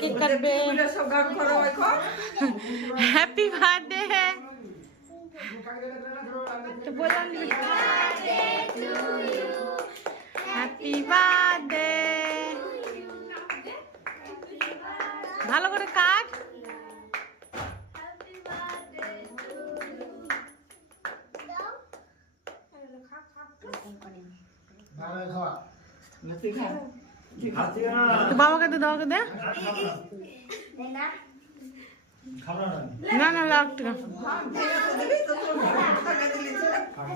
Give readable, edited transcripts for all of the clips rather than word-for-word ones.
Cake কাটবে। Happy birthday. তো বললাম হ্যাপি বার্থডে। ভালো করে কাট। বাবাকে দে, বাবাকে দে। না না লাগতো না।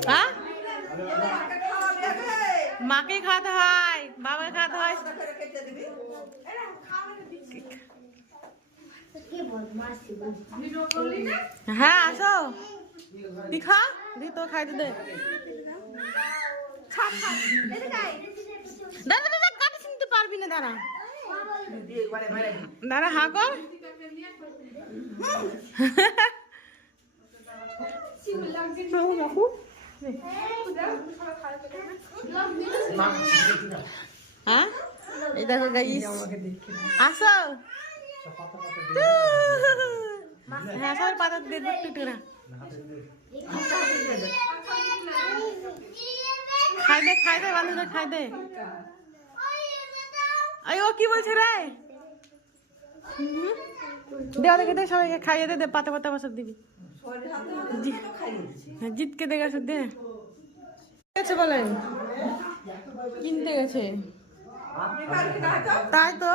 হ্যাঁ মাকে খাওয়াতে হয়, বাবাকে খাওয়াতে হয়। হ্যাঁ আসো, তুই খা, দি তো খাইতে দে। দাঁড়া দাঁড়া, কাটি শুনতে পারবি না, দাঁড়া দাঁড়া, হা কর। হ্যাঁ এই দেখো গাইস, আসো। হ্যাঁ সবার পাতা দিয়ে একটু না, খাই দে খাই দে, বান্ধব খাই দে। আই ও কি বলছে রে? দে ওদেরকে দে, সবাইকে খাইয়ে দে, পাতা পাতা বসত দিবি। জিতকে দে গেছে, দে গেছে বলেন, কিনতে গেছে তাই তো।